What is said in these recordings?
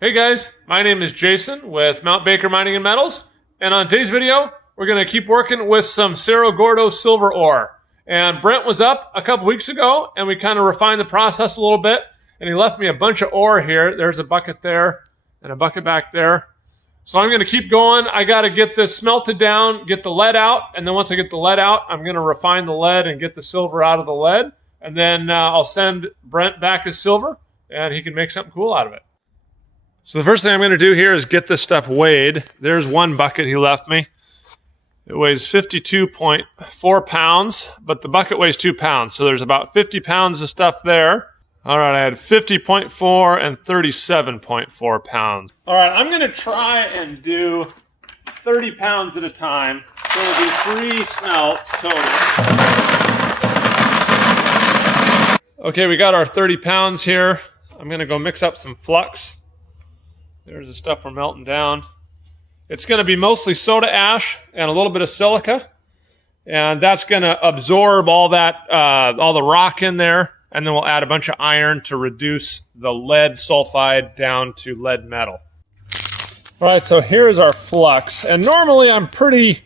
Hey guys, my name is Jason with Mount Baker Mining and Metals, and on today's video, we're going to keep working with some Cerro Gordo silver ore. And Brent was up a couple weeks ago, and we kind of refined the process a little bit, and he left me a bunch of ore here. There's a bucket there, and a bucket back there. So I'm going to keep going. I got to get this smelted down, get the lead out, and then once I get the lead out, I'm going to refine the lead and get the silver out of the lead, and then I'll send Brent back his silver, and he can make something cool out of it. So the first thing I'm going to do here is get this stuff weighed. There's one bucket he left me. It weighs 52.4 pounds, but the bucket weighs 2 pounds. So there's about 50 pounds of stuff there. All right, I had 50.4 and 37.4 pounds. All right, I'm going to try and do 30 pounds at a time. So it'll be 3 smelts total. Okay, we got our 30 pounds here. I'm going to go mix up some flux. There's the stuff we're melting down. It's going to be mostly soda ash and a little bit of silica. And that's going to absorb all that, all the rock in there. And then we'll add a bunch of iron to reduce the lead sulfide down to lead metal. All right, so here's our flux. And normally I'm pretty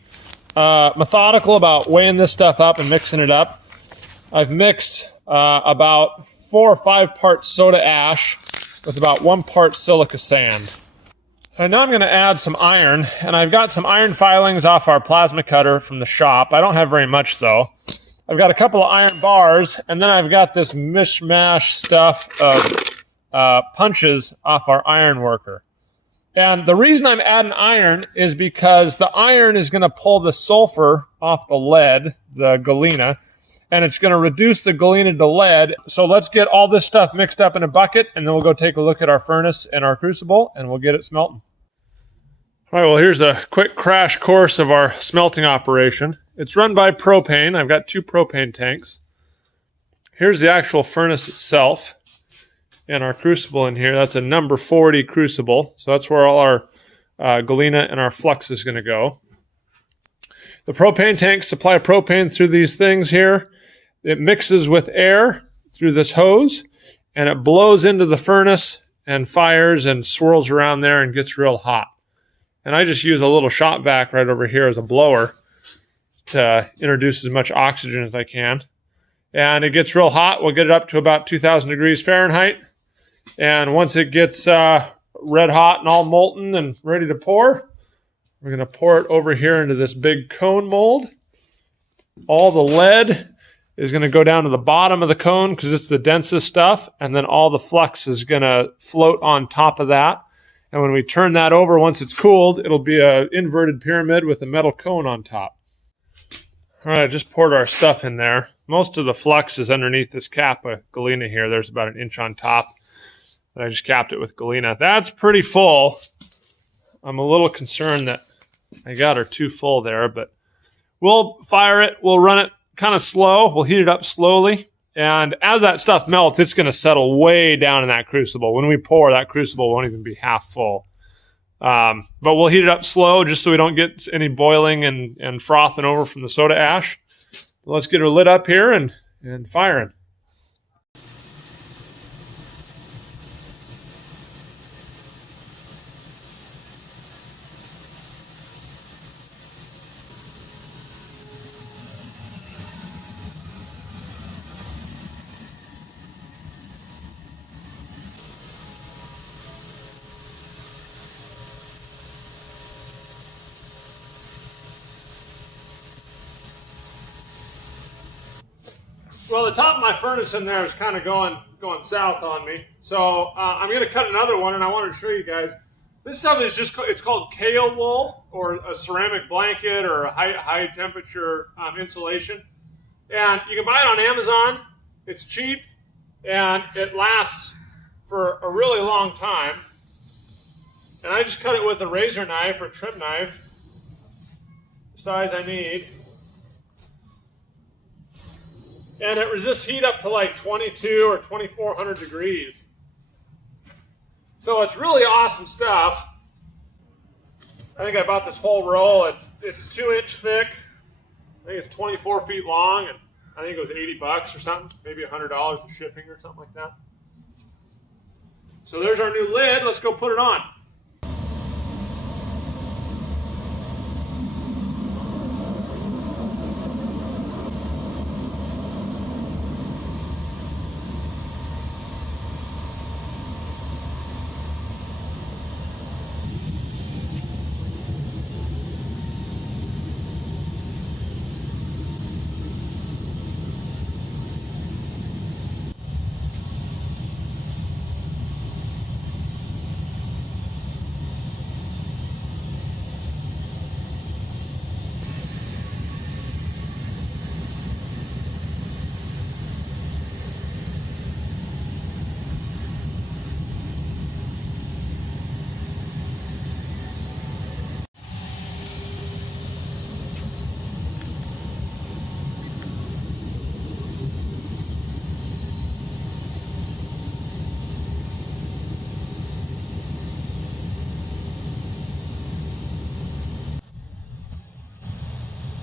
methodical about weighing this stuff up and mixing it up. I've mixed about 4 or 5 parts soda ash with about 1 part silica sand. And now I'm going to add some iron, and I've got some iron filings off our plasma cutter from the shop. I don't have very much though. I've got a couple of iron bars, and then I've got this mishmash stuff of punches off our iron worker. And the reason I'm adding iron is because the iron is going to pull the sulfur off the lead, the galena, and it's going to reduce the galena to lead. So let's get all this stuff mixed up in a bucket, and then we'll go take a look at our furnace and our crucible, and we'll get it smelting. All right, well, here's a quick crash course of our smelting operation. It's run by propane. I've got 2 propane tanks. Here's the actual furnace itself and our crucible in here. That's a number 40 crucible. So that's where all our galena and our flux is going to go. The propane tanks supply propane through these things here. It mixes with air through this hose, and it blows into the furnace and fires and swirls around there and gets real hot. And I just use a little shop vac right over here as a blower to introduce as much oxygen as I can. And it gets real hot. We'll get it up to about 2,000 degrees Fahrenheit. And once it gets red hot and all molten and ready to pour, we're going to pour it over here into this big cone mold. All the lead is going to go down to the bottom of the cone because it's the densest stuff, and then all the flux is going to float on top of that. And when we turn that over, once it's cooled, it'll be an inverted pyramid with a metal cone on top. All right, I just poured our stuff in there. Most of the flux is underneath this cap of galena here. There's about 1 inch on top, and I just capped it with galena. That's pretty full. I'm a little concerned that I got her too full there, but we'll fire it. We'll run it kind of slow. We'll heat it up slowly. And as that stuff melts, it's going to settle way down in that crucible. When we pour, that crucible won't even be half full. But we'll heat it up slow just so we don't get any boiling and frothing over from the soda ash. Let's get her lit up here and firing. Well, the top of my furnace in there is kind of going south on me. So I'm going to cut another one, and I wanted to show you guys. This stuff is it's called kale wool, or a ceramic blanket, or a high temperature insulation. And you can buy it on Amazon. It's cheap, and it lasts for a really long time. And I just cut it with a razor knife or trim knife, the size I need. And it resists heat up to like 22 or 2,400 degrees. So it's really awesome stuff. I think I bought this whole roll. It's 2 inch thick. I think it's 24 feet long, and I think it was $80 or something, maybe $100 with shipping or something like that. So there's our new lid. Let's go put it on.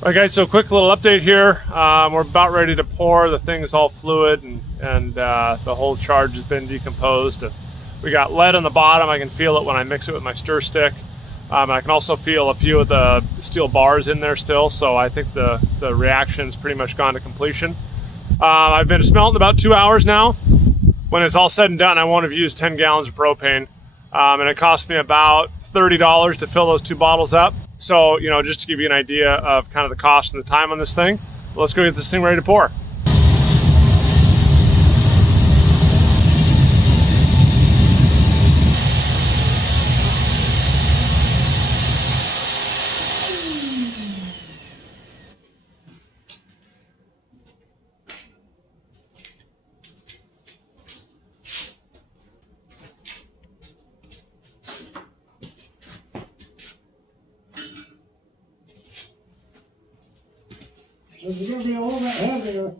All right, guys, so quick little update here. We're about ready to pour. The thing is all fluid, and the whole charge has been decomposed. We got lead on the bottom. I can feel it when I mix it with my stir stick. I can also feel a few of the steel bars in there still, so I think the reaction's pretty much gone to completion. I've been smelting about 2 hours now. When it's all said and done, I won't have used 10 gallons of propane, and it cost me about $30 to fill those 2 bottles up. So, you know, just to give you an idea of kind of the cost and the time on this thing, let's go get this thing ready to pour. It's going to be a little bit heavier.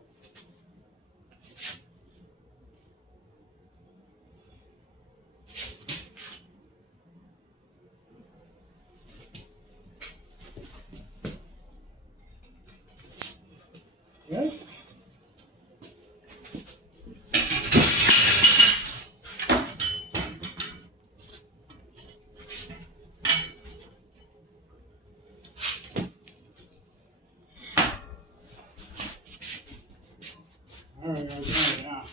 Yes? There we go, yeah.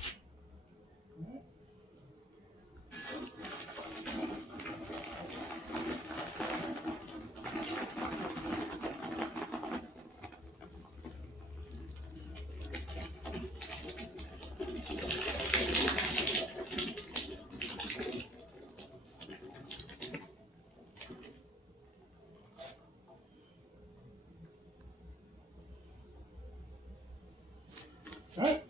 Okay.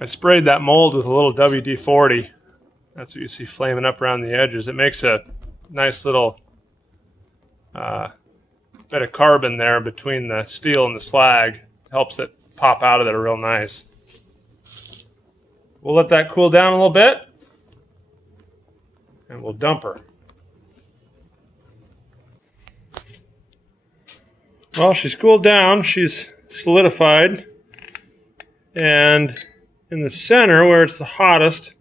I sprayed that mold with a little WD-40. That's what you see flaming up around the edges. It makes a nice little bit of carbon there between the steel and the slag. Helps it pop out of there real nice. We'll let that cool down a little bit, and we'll dump her. Well, she's cooled down. She's solidified. And in the center, where it's the hottest,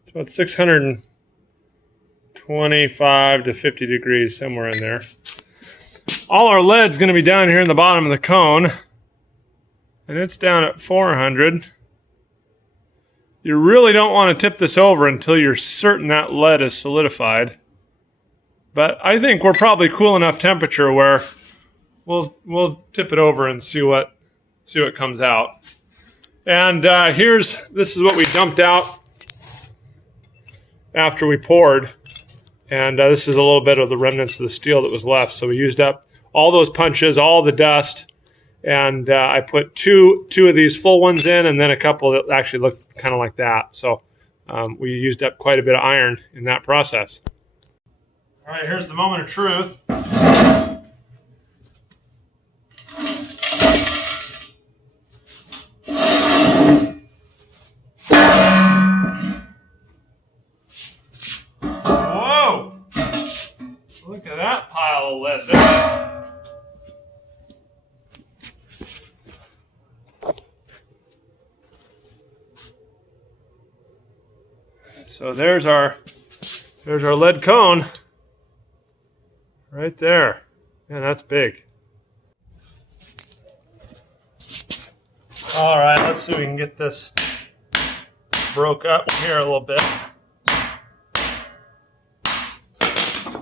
it's about 625 to 50 degrees, somewhere in there. All our lead's going to be down here in the bottom of the cone, and it's down at 400. You really don't want to tip this over until you're certain that lead is solidified. But I think we're probably cool enough temperature where we'll tip it over and see what comes out. And this is what we dumped out after we poured. And this is a little bit of the remnants of the steel that was left. So we used up all those punches, all the dust, and I put two of these full ones in, and then a couple that actually looked kind of like that. So we used up quite a bit of iron in that process. All right, here's the moment of truth. Whoa! Look at that pile of lead there. So there's our lead cone right there. Man, that's big. All right, let's see if we can get this broke up here a little bit.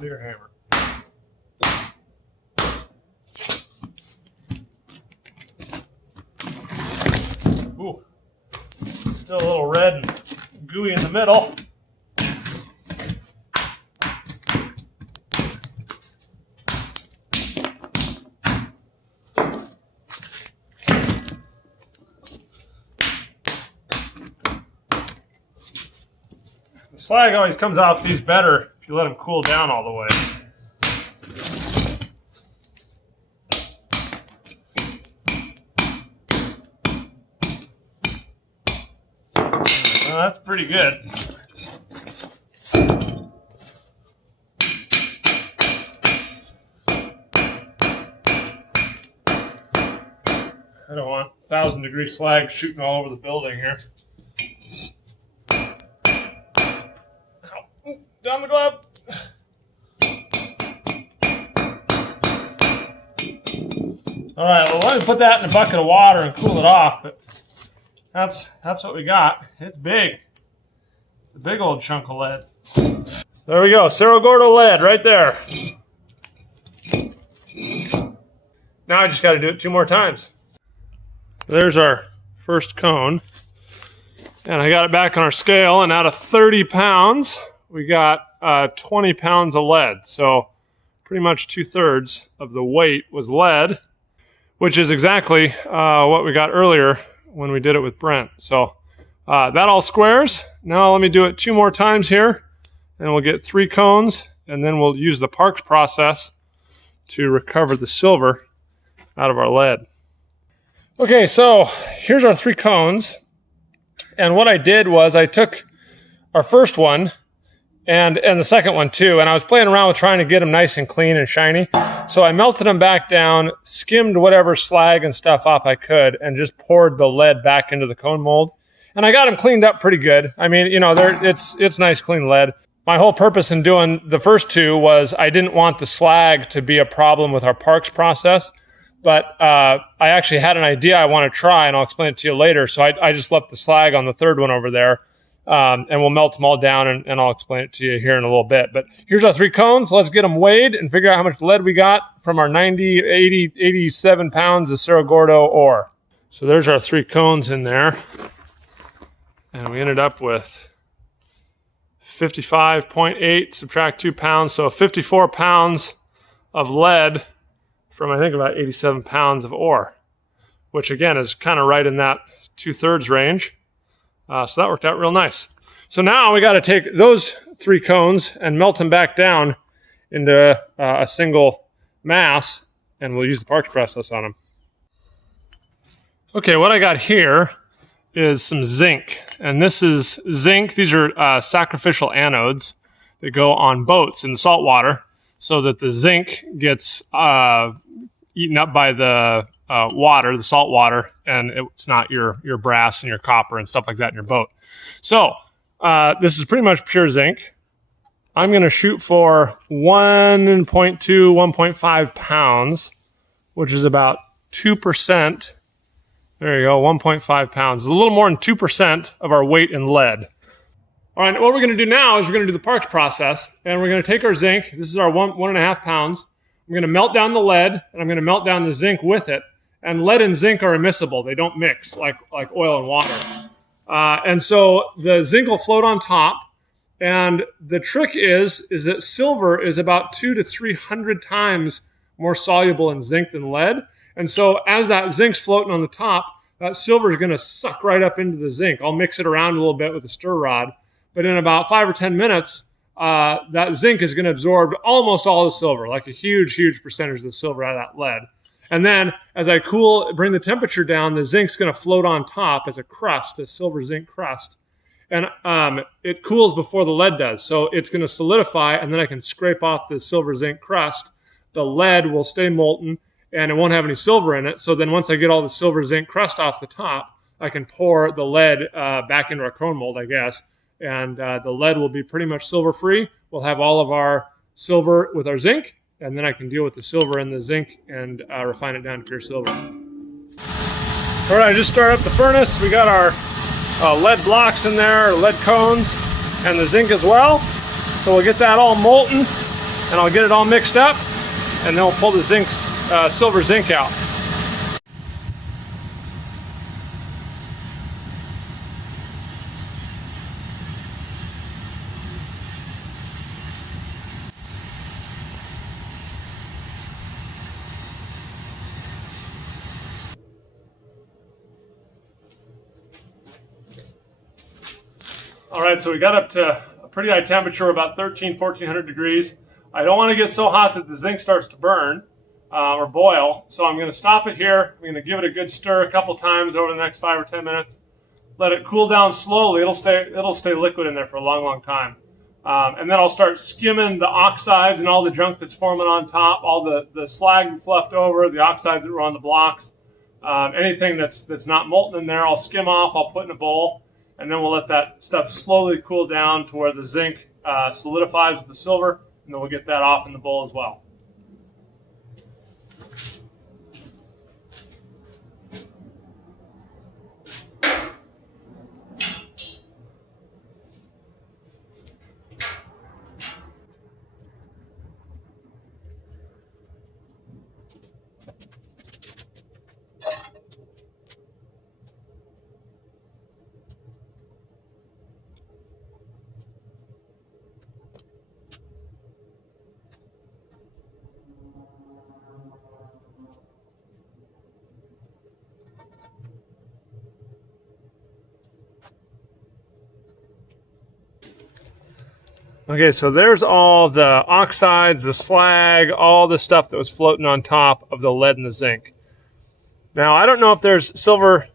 Bigger hammer. Ooh, still a little red and gooey in the middle. The slag always comes off these better if you let them cool down all the way. Well, that's pretty good. I don't want 1,000-degree slag shooting all over the building here. Ow. Down the glove. All right, well, let me put that in a bucket of water and cool it off. But that's what we got. It's big. It's a big old chunk of lead. There we go. Cerro Gordo lead right there. Now I just got to do it 2 more times. There's our first cone. And I got it back on our scale, and out of 30 pounds, we got 20 pounds of lead. So pretty much 2/3 of the weight was lead, which is exactly what we got earlier when we did it with Brent. So that all squares. Now let me do it 2 more times here, and we'll get 3 cones, and then we'll use the Parks process to recover the silver out of our lead. Okay, so here's our 3 cones. And what I did was I took our first one and the second one too, and I was playing around with trying to get them nice and clean and shiny. So I melted them back down, skimmed whatever slag and stuff off I could, and just poured the lead back into the cone mold. And I got them cleaned up pretty good. I mean, you know, it's nice clean lead. My whole purpose in doing the first 2 was I didn't want the slag to be a problem with our Parks process. But I actually had an idea I want to try, and I'll explain it to you later. So I just left the slag on the 3rd one over there, and we'll melt them all down, and I'll explain it to you here in a little bit. But here's our 3 cones. Let's get them weighed and figure out how much lead we got from our 90, 80, 87 pounds of Cerro Gordo ore. So there's our 3 cones in there, and we ended up with 55.8, subtract 2 pounds, so 54 pounds of lead from I think about 87 pounds of ore, which again is kind of right in that 2/3 range. So that worked out real nice. So now we got to take those 3 cones and melt them back down into a single mass, and we'll use the Parks process on them. Okay, what I got here is some zinc, and this is zinc. These are sacrificial anodes that go on boats in the salt water, so that the zinc gets eaten up by the water, the salt water, and it's not your brass and your copper and stuff like that in your boat. So this is pretty much pure zinc. I'm going to shoot for 1.2, 1.5 pounds, which is about 2%. There you go, 1.5 pounds. It's a little more than 2% of our weight in lead. All right, what we're going to do now is we're going to do the Parks process, and we're going to take our zinc. This is our 1.5 pounds. I'm going to melt down the lead, and I'm going to melt down the zinc with it. And lead and zinc are immiscible. They don't mix like oil and water. And so the zinc will float on top. And the trick is that silver is about 200 to 300 times more soluble in zinc than lead. And so as that zinc's floating on the top, that silver is going to suck right up into the zinc. I'll mix it around a little bit with a stir rod. But in about 5 or 10 minutes, that zinc is going to absorb almost all the silver, like a huge, huge percentage of the silver out of that lead. And then as I bring the temperature down, the zinc's going to float on top as a crust, a silver zinc crust. And it cools before the lead does. So it's going to solidify, and then I can scrape off the silver zinc crust. The lead will stay molten, and it won't have any silver in it. So then once I get all the silver zinc crust off the top, I can pour the lead back into our cone mold, I guess, and the lead will be pretty much silver free. We'll have all of our silver with our zinc, and then I can deal with the silver and the zinc and refine it down to pure silver. All right, I just started up the furnace. We got our lead blocks in there, lead cones, and the zinc as well. So we'll get that all molten, and I'll get it all mixed up, and then we'll pull the silver zinc out. All right, so we got up to a pretty high temperature, about 1400 degrees. I don't want to get so hot that the zinc starts to burn or boil, so I'm going to stop it here. I'm going to give it a good stir a couple times over the next 5 or 10 minutes. Let it cool down slowly. It'll stay liquid in there for a long, long time. And then I'll start skimming the oxides and all the junk that's forming on top, all the slag that's left over, the oxides that were on the blocks. Anything that's not molten in there, I'll skim off, I'll put in a bowl. And then we'll let that stuff slowly cool down to where the zinc solidifies with the silver, and then we'll get that off in the bowl as well. Okay, so there's all the oxides, the slag, all the stuff that was floating on top of the lead and the zinc. Now, I don't know if there's silver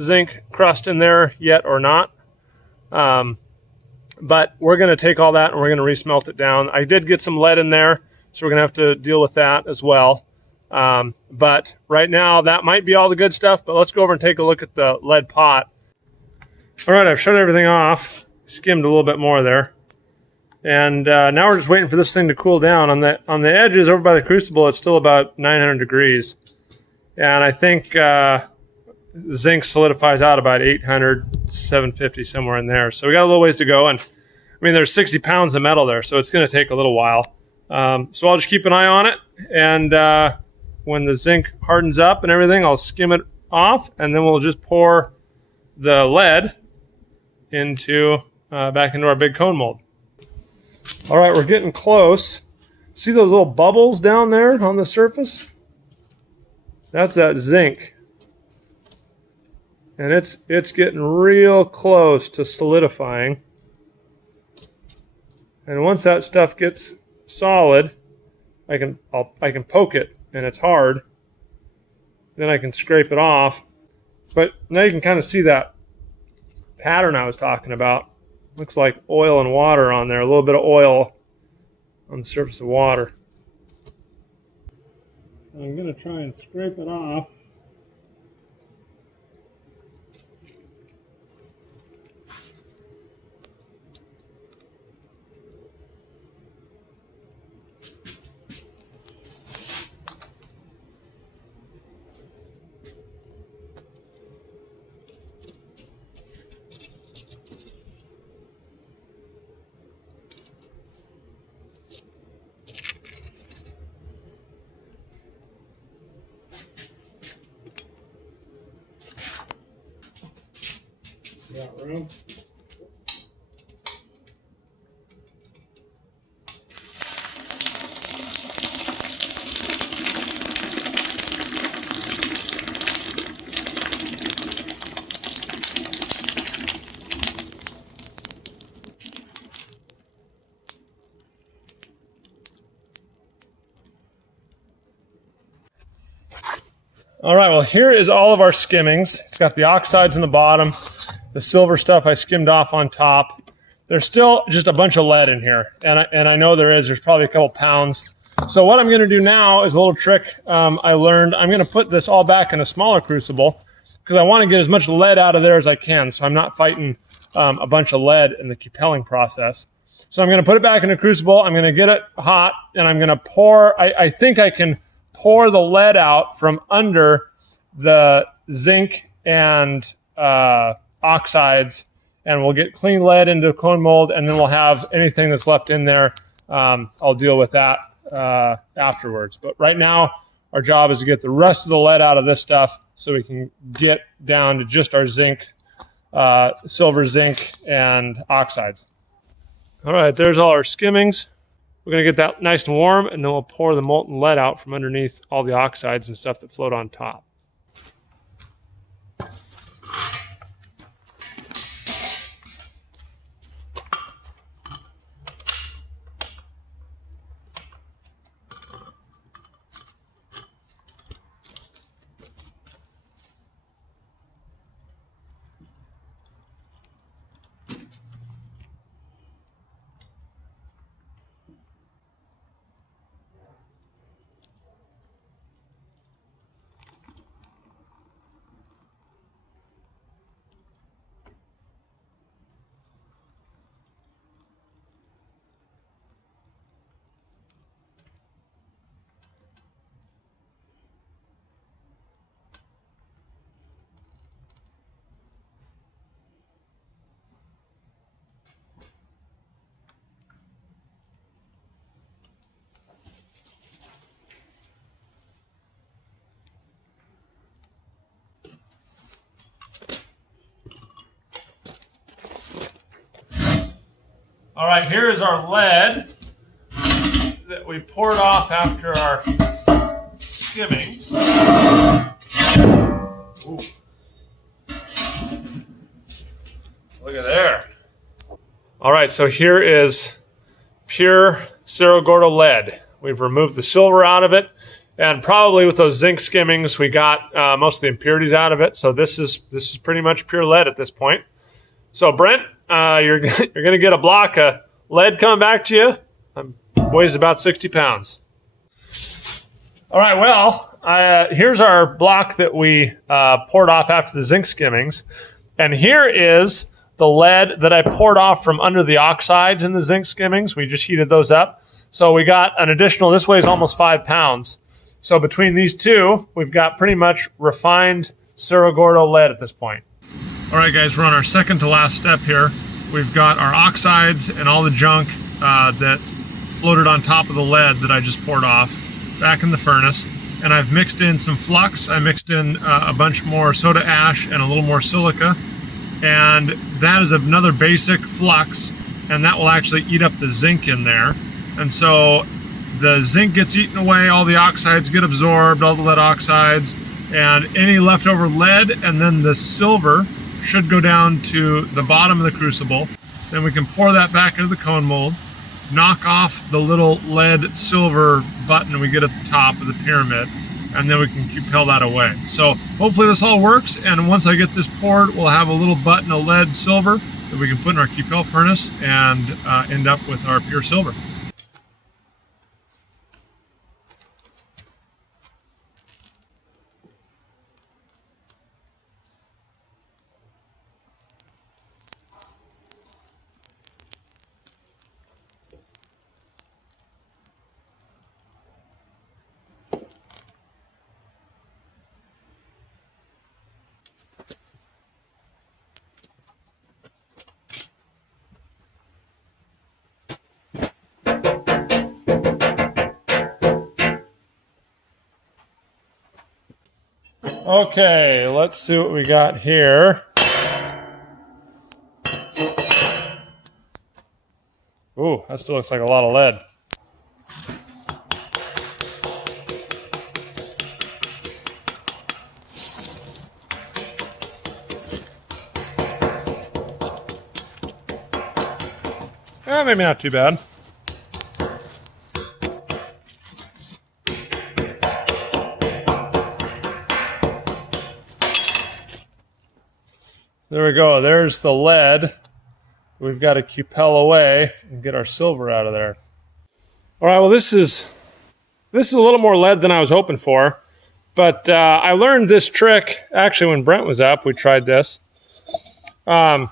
zinc crust in there yet or not, but we're going to take all that and we're going to resmelt it down. I did get some lead in there, so we're going to have to deal with that as well. But right now, that might be all the good stuff, but let's go over and take a look at the lead pot. All right, I've shut everything off, skimmed a little bit more there. And now we're just waiting for this thing to cool down. On the edges over by the crucible, it's still about 900 degrees. And I think zinc solidifies out about 800, 750, somewhere in there. So we got a little ways to go. And I mean, there's 60 pounds of metal there, so it's going to take a little while. So I'll just keep an eye on it. And when the zinc hardens up and everything, I'll skim it off. And then we'll just pour the lead into back into our big cone mold. All right, we're getting close. See those little bubbles down there on the surface? That's that zinc. And it's getting real close to solidifying. And once that stuff gets solid, I can poke it and it's hard. Then I can scrape it off. But now you can kind of see that pattern I was talking about. Looks like oil and water on there, a little bit of oil on the surface of water. I'm going to try and scrape it off. Got room. All right, well, here is all of our skimmings. It's got the oxides in the bottom. The silver stuff I skimmed off on top. There's still just a bunch of lead in here, and I know there's probably a couple pounds. So what I'm going to do now is a little trick I learned. I'm going to put this all back in a smaller crucible, because I want to get as much lead out of there as I can, so I'm not fighting a bunch of lead in the cupelling process. So I'm going to put it back in a crucible. I'm going to get it hot, and I'm going to pour. I think I can pour the lead out from under the zinc and oxides, and we'll get clean lead into a cone mold, and then we'll have anything that's left in there. I'll deal with that afterwards. But right now, our job is to get the rest of the lead out of this stuff so we can get down to just our zinc, silver, zinc, and oxides. All right, there's all our skimmings. We're going to get that nice and warm, and then we'll pour the molten lead out from underneath all the oxides and stuff that float on top. All right, here is our lead that we poured off after our skimmings. Ooh. Look at there. All right, so here is pure Cerro Gordo lead. We've removed the silver out of it, and probably with those zinc skimmings, we got most of the impurities out of it. So this is pretty much pure lead at this point. So Brent, you're going to get a block of lead coming back to you. Weighs about 60 pounds. All right, well, here's our block that we poured off after the zinc skimmings. And here is the lead that I poured off from under the oxides in the zinc skimmings. We just heated those up. So we got an additional, this weighs almost 5 pounds. So between these two, we've got pretty much refined Cerro Gordo lead at this point. All right, guys, we're on our second to last step here. We've got our oxides and all the junk that floated on top of the lead that I just poured off back in the furnace. And I've mixed in some flux. I mixed in a bunch more soda ash and a little more silica. And that is another basic flux, and that will actually eat up the zinc in there. And so the zinc gets eaten away, all the oxides get absorbed, all the lead oxides, and any leftover lead, and then the silver should go down to the bottom of the crucible. Then we can pour that back into the cone mold, knock off the little lead silver button we get at the top of the pyramid, and then we can cupel that away. So hopefully this all works, and once I get this poured, we'll have a little button of lead silver that we can put in our cupel furnace and end up with our pure silver. Okay, let's see what we got here. Ooh, that still looks like a lot of lead. Maybe not too bad. There we go. There's the lead. We've got to cupel away and get our silver out of there. All right, well, this is a little more lead than I was hoping for. But I learned this trick, actually, when Brent was up, we tried this. I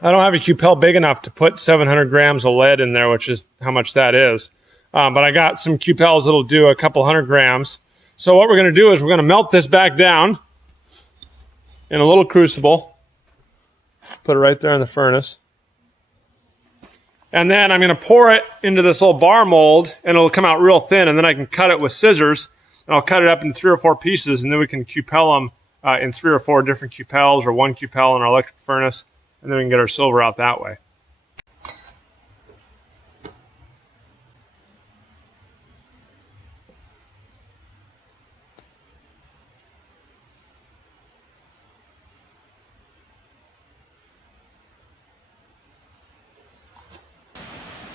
don't have a cupel big enough to put 700 grams of lead in there, which is how much that is. But I got some cupels that'll do a couple hundred grams. So what we're going to do is we're going to melt this back down in a little crucible. Put it right there in the furnace. And then I'm going to pour it into this little bar mold, and it'll come out real thin, and then I can cut it with scissors, and I'll cut it up into 3 or 4 pieces, and then we can cupel them in 3 or 4 different cupels, or 1 cupel in our electric furnace, and then we can get our silver out that way.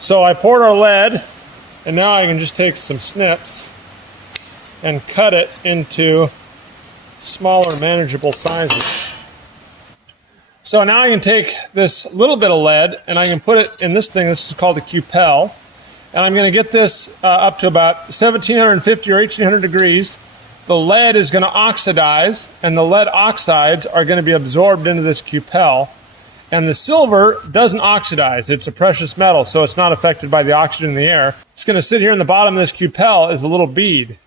So I poured our lead, and now I can just take some snips and cut it into smaller, manageable sizes. So now I can take this little bit of lead and I can put it in this thing. This is called a cupel. And I'm going to get this up to about 1750 or 1800 degrees. The lead is going to oxidize, and the lead oxides are going to be absorbed into this cupel. And the silver doesn't oxidize. It's a precious metal, so it's not affected by the oxygen in the air. It's going to sit here in the bottom of this cupel as a little bead.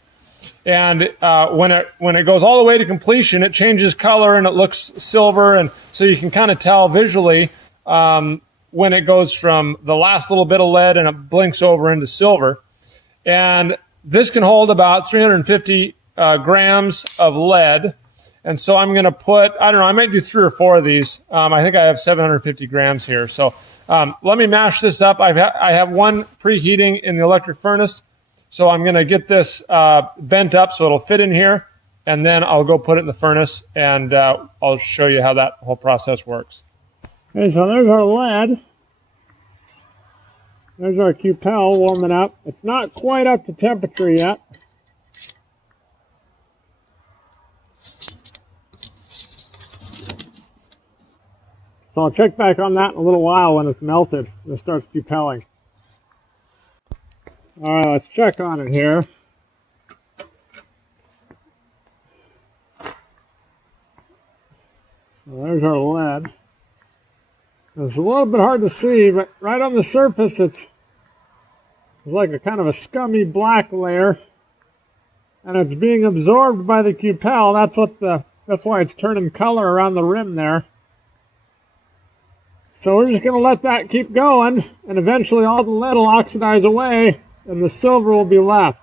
And when it goes all the way to completion, it changes color and it looks silver. And so you can kind of tell visually when it goes from the last little bit of lead and it blinks over into silver. And this can hold about 350 grams of lead. And so I'm going to put, I don't know, I might do 3 or 4 of these. I think I have 750 grams here. So let me mash this up. I have one preheating in the electric furnace. So I'm going to get this bent up so it'll fit in here. And then I'll go put it in the furnace, and I'll show you how that whole process works. Okay, so there's our lead. There's our cupel warming up. It's not quite up to temperature yet. So I'll check back on that in a little while when it's melted and it starts cupelling. All right, let's check on it here. Well, there's our lead. It's a little bit hard to see, but right on the surface it's like a kind of a scummy black layer, and it's being absorbed by the cupel. That's why it's turning color around the rim there. So we're just going to let that keep going, and eventually all the lead will oxidize away, and the silver will be left.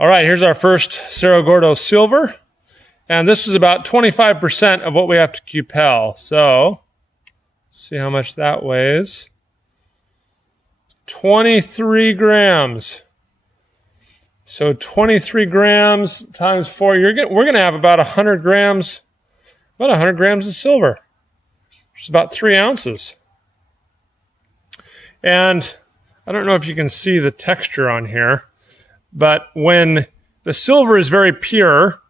All right, here's our first Cerro Gordo silver. And this is about 25% of what we have to cupel. So, see how much that weighs. 23 grams. So 23 grams times 4, we're going to have about 100 grams of silver, which is about 3 ounces. And I don't know if you can see the texture on here, but when the silver is very pure,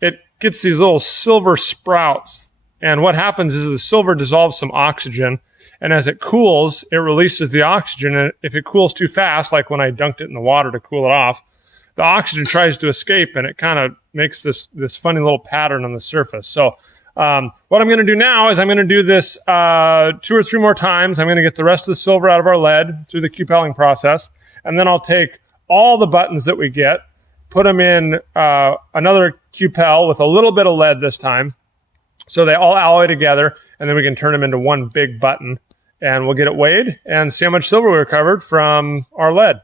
it gets these little silver sprouts. And what happens is the silver dissolves some oxygen, and as it cools, it releases the oxygen. And if it cools too fast, like when I dunked it in the water to cool it off, the oxygen tries to escape, and it kind of makes this funny little pattern on the surface. So what I'm going to do now is I'm going to do this 2 or 3 more times. I'm going to get the rest of the silver out of our lead through the cupelling process, and then I'll take all the buttons that we get, put them in another cupel with a little bit of lead this time, so they all alloy together, and then we can turn them into one big button, and we'll get it weighed and see how much silver we recovered from our lead.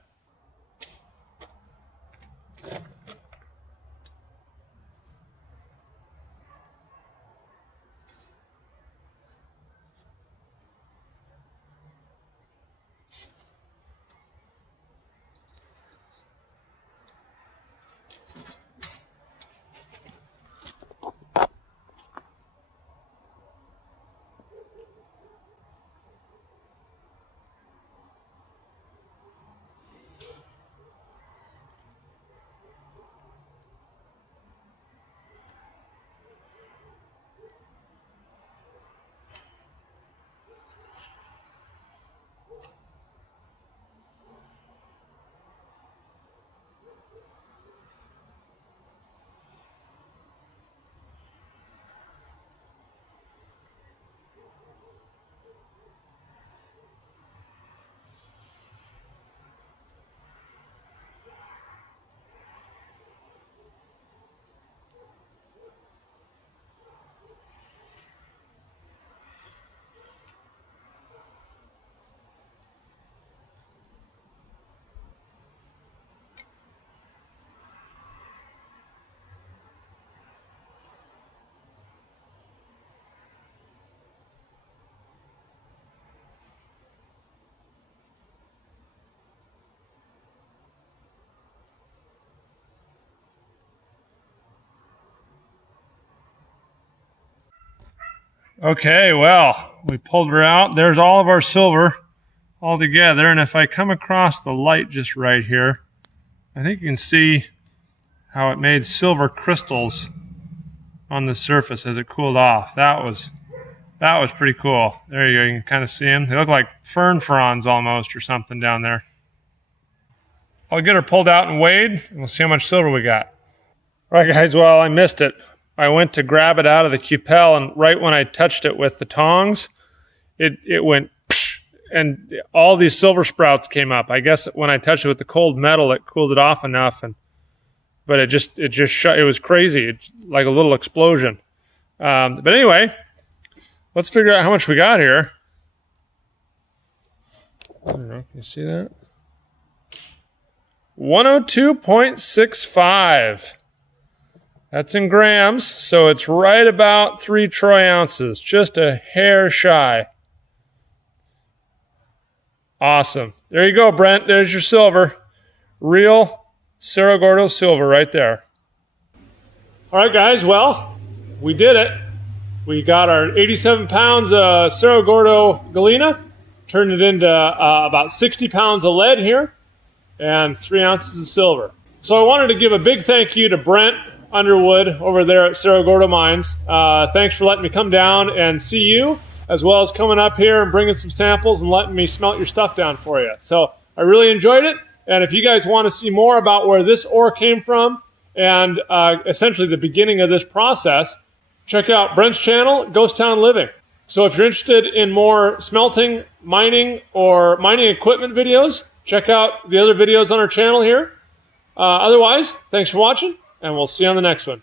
Okay, well, we pulled her out. There's all of our silver all together. And if I come across the light just right here, I think you can see how it made silver crystals on the surface as it cooled off. That was pretty cool. There you go. You can kind of see them. They look like fern fronds almost or something down there. I'll get her pulled out and weighed, and we'll see how much silver we got. All right, guys, well, I missed it. I went to grab it out of the cupel, and right when I touched it with the tongs, it went psh, and all these silver sprouts came up. I guess when I touched it with the cold metal, it cooled it off enough, but it just shut. It was crazy. It's like a little explosion. But anyway, let's figure out how much we got here. I don't know. Can you see that? 102.65. That's in grams, so it's right about 3 troy ounces, just a hair shy. Awesome. There you go, Brent. There's your silver. Real Cerro Gordo silver right there. All right, guys. Well, we did it. We got our 87 pounds of Cerro Gordo galena, turned it into about 60 pounds of lead here, and 3 ounces of silver. So I wanted to give a big thank you to Brent Underwood over there at Cerro Gordo Mines. Thanks for letting me come down and see you, as well as coming up here and bringing some samples and letting me smelt your stuff down for you. So I really enjoyed it. And if you guys want to see more about where this ore came from and essentially the beginning of this process, check out Brent's channel, Ghost Town Living. So if you're interested in more smelting, mining, or mining equipment videos, check out the other videos on our channel here. Otherwise, thanks for watching, and we'll see you on the next one.